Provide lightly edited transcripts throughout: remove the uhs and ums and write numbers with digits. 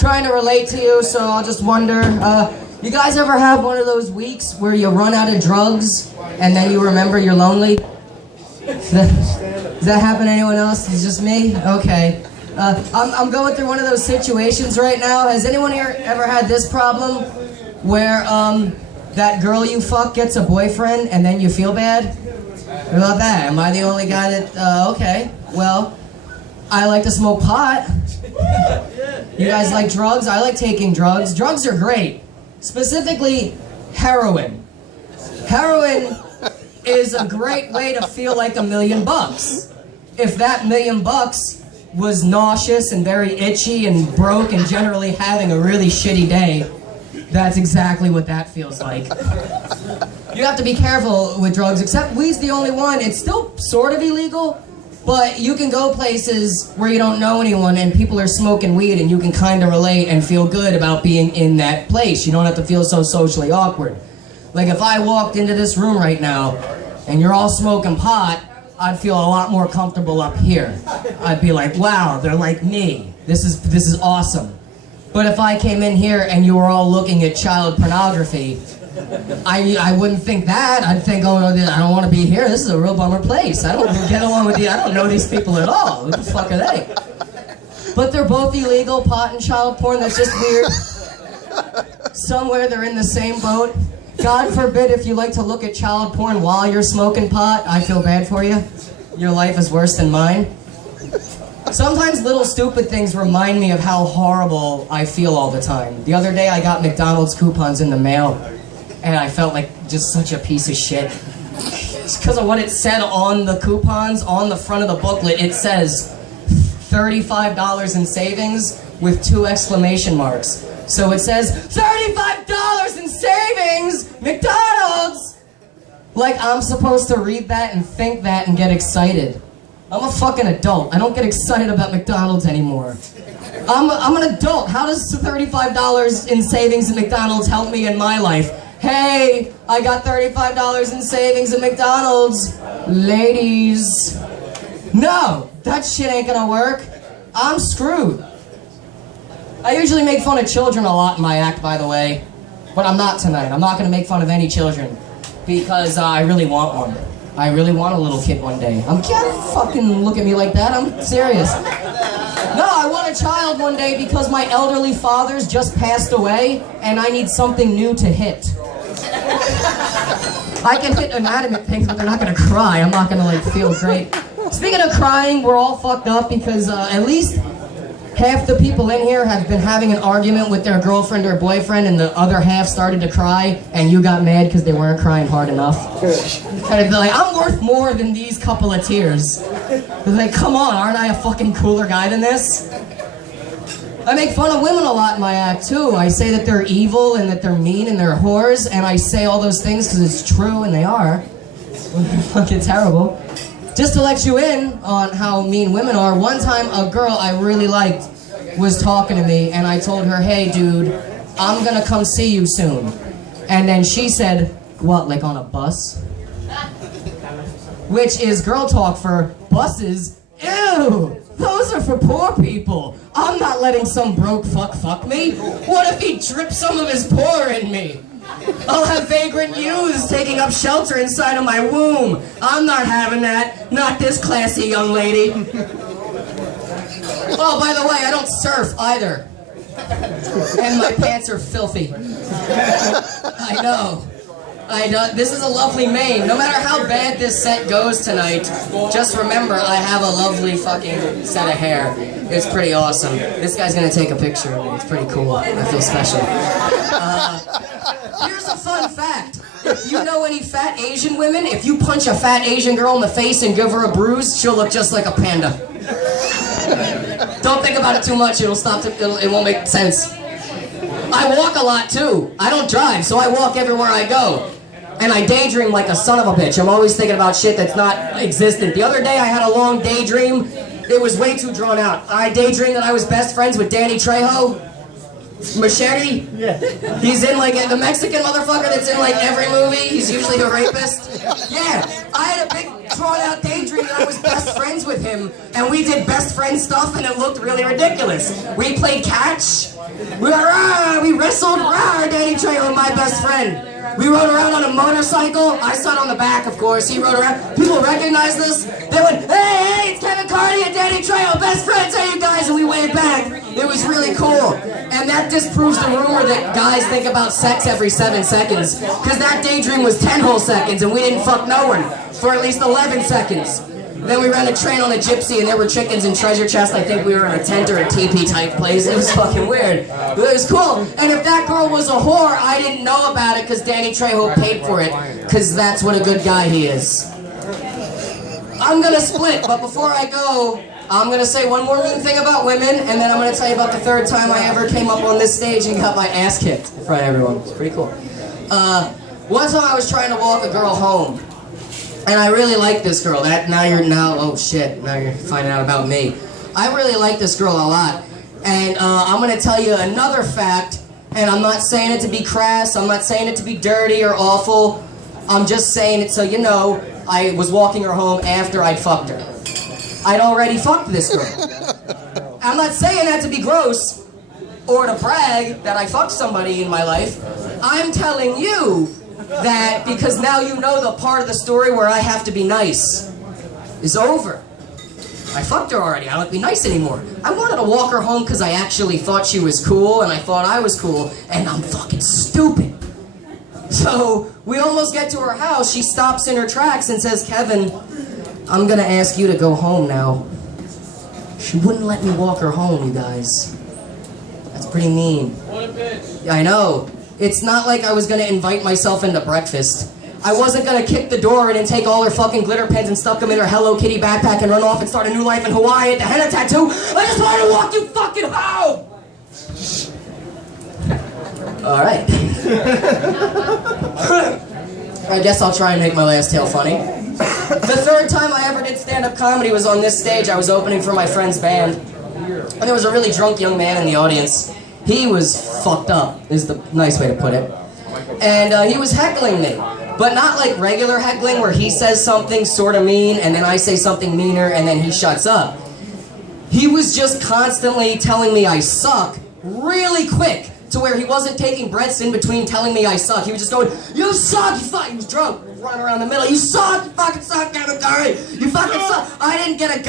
trying to relate to you, so I'll just wonder, you guys ever have one of those weeks where you run out of drugs and then you remember you're lonely? Does that happen to anyone else? It's just me? Okay. I'm going through one of those situations right now. Has anyone here ever had this problem where that girl you fuck gets a boyfriend and then you feel bad? What about that? Am I the only guy that, okay. Well, I like to smoke pot. You guys like drugs? I like taking drugs. Drugs are great. Specifically, heroin. Heroin is a great way to feel like $1 million. If that $1 million was nauseous and very itchy and broke and generally having a really shitty day, that's exactly what that feels like. You have to be careful with drugs, except weed's the only one. It's still sort of illegal, but you can go places where you don't know anyone and people are smoking weed and you can kind of relate and feel good about being in that place. You don't have to feel so socially awkward. Like if I walked into this room right now and you're all smoking pot, I'd feel a lot more comfortable up here. I'd be like, wow, they're like me. This is awesome. But if I came in here and you were all looking at child pornography, I wouldn't think that. I'd think, oh, no, I don't want to be here. This is a real bummer place. I don't get along with you. I don't know these people at all. What the fuck are they? But they're both illegal, pot and child porn. That's just weird. Somewhere they're in the same boat. God forbid if you like to look at child porn while you're smoking pot. I feel bad for you. Your life is worse than mine. Sometimes little stupid things remind me of how horrible I feel all the time. The other day I got McDonald's coupons in the mail and I felt like just such a piece of shit. It's because of what it said on the coupons. On the front of the booklet it says $35 in savings with 2 exclamation marks. So it says $35 in savings, McDonald's! Like I'm supposed to read that and think that and get excited. I'm a fucking adult. I don't get excited about McDonald's anymore. I'm an adult. How does $35 in savings at McDonald's help me in my life? Hey, I got $35 in savings at McDonald's. Ladies. No, that shit ain't gonna work. I'm screwed. I usually make fun of children a lot in my act, by the way. But I'm not tonight. I'm not gonna make fun of any children. Because I really want one. I really want a little kid one day. Can't fucking look at me like that. I'm serious. No, I want a child one day because my elderly father's just passed away and I need something new to hit. I can hit inanimate things, but they're not gonna cry. I'm not gonna like feel great. Speaking of crying, we're all fucked up because at least half the people in here have been having an argument with their girlfriend or boyfriend and the other half started to cry and you got mad because they weren't crying hard enough. Kind of like, I'm worth more than these couple of tears. They're like, come on, aren't I a fucking cooler guy than this? I make fun of women a lot in my act too. I say that they're evil and that they're mean and they're whores, and I say all those things because it's true and they are. Fucking terrible. Just to let you in on how mean women are, one time a girl I really liked was talking to me and I told her, hey dude, I'm gonna come see you soon. And then she said, what, like on a bus? Which is girl talk for buses. Ew, those are for poor people. I'm not letting some broke fuck me. What if he drips some of his pour in me? I'll have vagrant youths taking up shelter inside of my womb. I'm not having that. Not this classy young lady. Oh, by the way, I don't surf either. And my pants are filthy. I know. This is a lovely mane. No matter how bad this set goes tonight, just remember I have a lovely fucking set of hair. It's pretty awesome. This guy's gonna take a picture of me. It's pretty cool. I feel special. Here's a fun fact. If you know any fat Asian women, if you punch a fat Asian girl in the face and give her a bruise, she'll look just like a panda. Don't think about it too much. It won't make sense. I walk a lot too. I don't drive, so I walk everywhere I go. And I daydream like a son of a bitch. I'm always thinking about shit that's not existent. The other day I had a long daydream. It was way too drawn out. I daydreamed that I was best friends with Danny Trejo. Machete? Yeah. He's in like the Mexican motherfucker that's in like every movie. He's usually a rapist. Yeah. I had a big drawn out daydream that I was best friends with him and we did best friend stuff and it looked really ridiculous. We played catch We wrestled, Danny Trejo and my best friend. We rode around on a motorcycle. I sat on the back, of course. He rode around. People recognized this. They went, hey, it's Kevin Carney and Danny Trejo, best friends, hey, you guys, and we waved back. It was really cool. And that disproves the rumor that guys think about sex every 7 seconds. Because that daydream was 10 whole seconds, and we didn't fuck no one for at least 11 seconds. Then we ran a train on a gypsy, and there were chickens and treasure chests. I think we were in a tent or a teepee type place. It was fucking weird. But it was cool. And if that girl was a whore, I didn't know about it because Danny Trejo paid for it. Because that's what a good guy he is. I'm going to split, but before I go, I'm going to say one more mean thing about women, and then I'm going to tell you about the third time I ever came up on this stage and got my ass kicked in front of everyone. It's pretty cool. One time I was trying to walk a girl home. And I really like this girl. Now you're finding out about me. I really like this girl a lot. And I'm going to tell you another fact, and I'm not saying it to be crass, I'm not saying it to be dirty or awful. I'm just saying it so you know I was walking her home after I'd fucked her. I'd already fucked this girl. I'm not saying that to be gross or to brag that I fucked somebody in my life. I'm telling you that because now you know the part of the story where I have to be nice is over. I fucked her already. I don't have to be nice anymore. I wanted to walk her home because I actually thought she was cool and I thought I was cool, and I'm fucking stupid. So we almost get to her house. She stops in her tracks and says, Kevin, I'm gonna ask you to go home now. She wouldn't let me walk her home, you guys. That's pretty mean. What a bitch. I know. It's not like I was gonna invite myself into breakfast. I wasn't gonna kick the door in and take all her fucking glitter pens and stuff them in her Hello Kitty backpack and run off and start a new life in Hawaii at the henna tattoo. I just wanted to walk you fucking home! Alright. I guess I'll try and make my last tale funny. The third time I ever did stand-up comedy was on this stage. I was opening for my friend's band. And there was a really drunk young man in the audience. He was fucked up, is the nice way to put it. And he was heckling me. But not like regular heckling where he says something sort of mean and then I say something meaner and then he shuts up. He was just constantly telling me I suck really quick to where he wasn't taking breaths in between telling me I suck. He was just going, you suck, you fuck. He was drunk, running around the middle. You suck, you fucking suck, Kevin Carney. You fucking suck. I didn't get a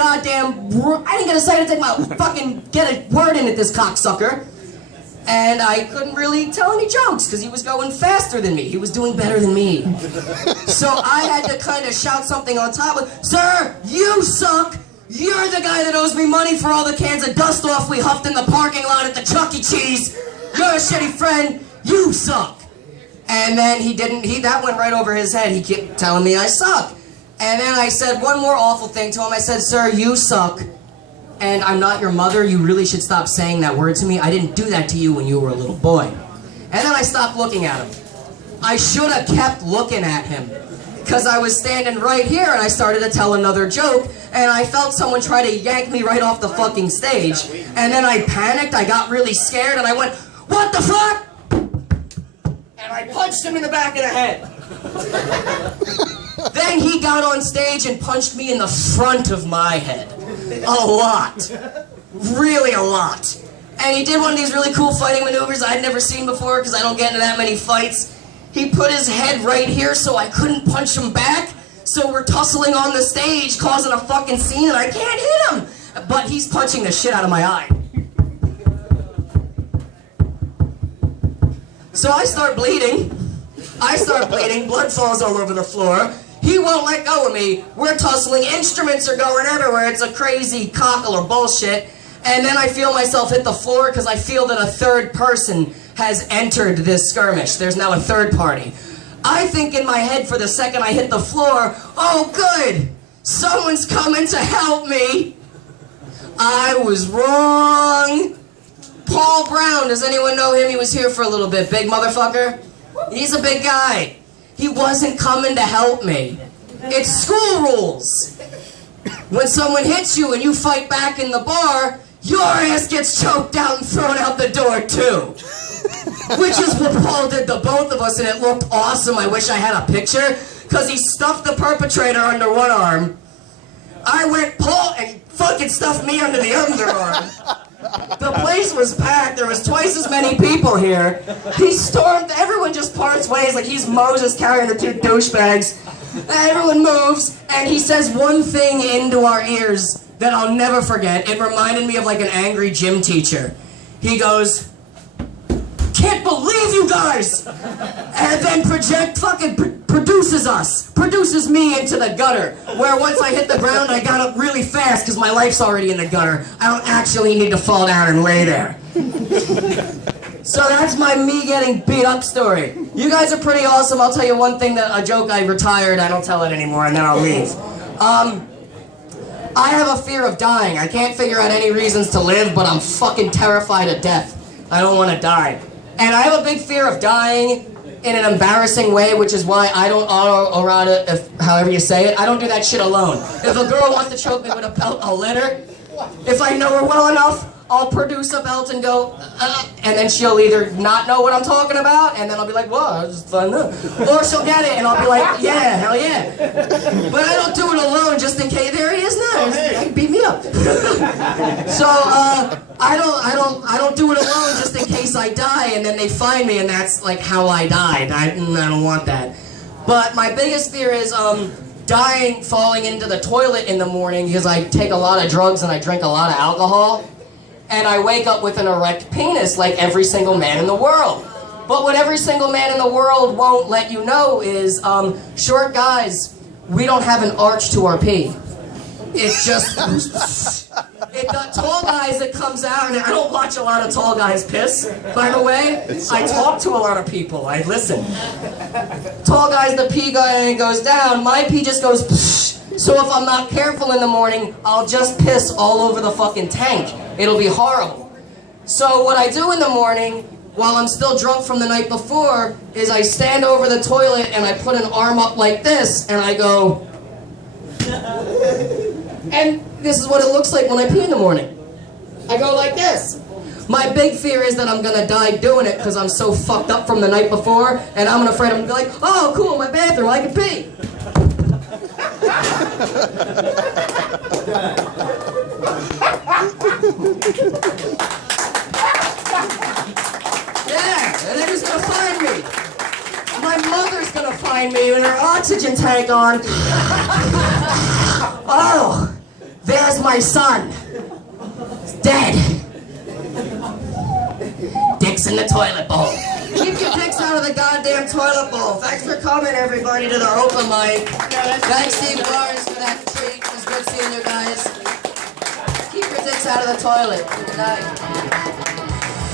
second to take my fucking, get a word in at this cocksucker. And I couldn't really tell any jokes because he was going faster than me. He was doing better than me. So I had to kind of shout something on top of, sir, you suck. You're the guy that owes me money for all the cans of dust off we huffed in the parking lot at the Chuck E. Cheese. You're a shitty friend. You suck. And then that went right over his head. He kept telling me I suck. And then I said one more awful thing to him. I said, sir, you suck. And I'm not your mother, you really should stop saying that word to me. I didn't do that to you when you were a little boy. And then I stopped looking at him. I should have kept looking at him. Because I was standing right here and I started to tell another joke and I felt someone try to yank me right off the fucking stage. And then I panicked, I got really scared and I went, what the fuck? And I punched him in the back of the head. Then he got on stage and punched me in the front of my head. A lot. Really a lot. And he did one of these really cool fighting maneuvers I'd never seen before because I don't get into that many fights. He put his head right here so I couldn't punch him back. So we're tussling on the stage causing a fucking scene and I can't hit him. But he's punching the shit out of my eye. So I start bleeding. Blood falls all over the floor. He won't let go of me. We're tussling. Instruments are going everywhere. It's a crazy cockle or bullshit. And then I feel myself hit the floor because I feel that a third person has entered this skirmish. There's now a third party. I think in my head for the second I hit the floor, oh good, someone's coming to help me. I was wrong. Paul Brown, does anyone know him? He was here for a little bit. Big motherfucker. He's a big guy. He wasn't coming to help me. It's school rules. When someone hits you and you fight back in the bar, your ass gets choked out and thrown out the door too. Which is what Paul did to both of us and it looked awesome. I wish I had a picture because he stuffed the perpetrator under one arm. I went, Paul, and he fucking stuffed me under the underarm. The place was packed. There was twice as many people here. He stormed. Everyone just parts ways like he's Moses carrying the two douchebags. Everyone moves, and he says one thing into our ears that I'll never forget. It reminded me of like an angry gym teacher. He goes, "Can't believe you guys!" And then produces me into the gutter, where once I hit the ground, I got up really fast because my life's already in the gutter. I don't actually need to fall down and lay there. So that's my me getting beat up story. You guys are pretty awesome. I'll tell you one thing, a joke I retired. I don't tell it anymore, and then I'll leave. I have a fear of dying. I can't figure out any reasons to live, but I'm fucking terrified of death. I don't want to die. And I have a big fear of dying in an embarrassing way, which is why I don't autoerotic, however you say it, I don't do that shit alone. If a girl wants to choke me with a belt, I'll let her. If I know her well enough, I'll produce a belt and go, and then she'll either not know what I'm talking about, and then I'll be like, well, I just found out. Or she'll get it, and I'll be like, yeah, hell yeah. But I don't do it alone just in case. There he is now. He beat me up. So I don't do it alone just in case I die, and then they find me, and that's like how I died. I don't want that. But my biggest fear is dying, falling into the toilet in the morning because I take a lot of drugs and I drink a lot of alcohol. And I wake up with an erect penis like every single man in the world. But what every single man in the world won't let you know is, short guys, we don't have an arch to our pee. It just... the tall guys, it comes out, and I don't watch a lot of tall guys piss, by the way. I talk to a lot of people. I listen. Tall guys, the pee goes down. My pee just goes... So if I'm not careful in the morning, I'll just piss all over the fucking tank. It'll be horrible. So what I do in the morning, while I'm still drunk from the night before, is I stand over the toilet and I put an arm up like this, and I go... And this is what it looks like when I pee in the morning. I go like this. My big fear is that I'm gonna die doing it because I'm so fucked up from the night before, and I'm afraid I'm gonna be like, oh cool, my bathroom, I can pee. Yeah, and then who's gonna find me? My mother's gonna find me with her oxygen tank on. Oh, there's my son. He's dead. Dick's in the toilet bowl. Keep your dicks out of the goddamn toilet bowl. Thanks for coming, everybody, to the open mic. Thanks, Steve Barnes, for that treat. It was good seeing you guys. Keep your dicks out of the toilet. Good night.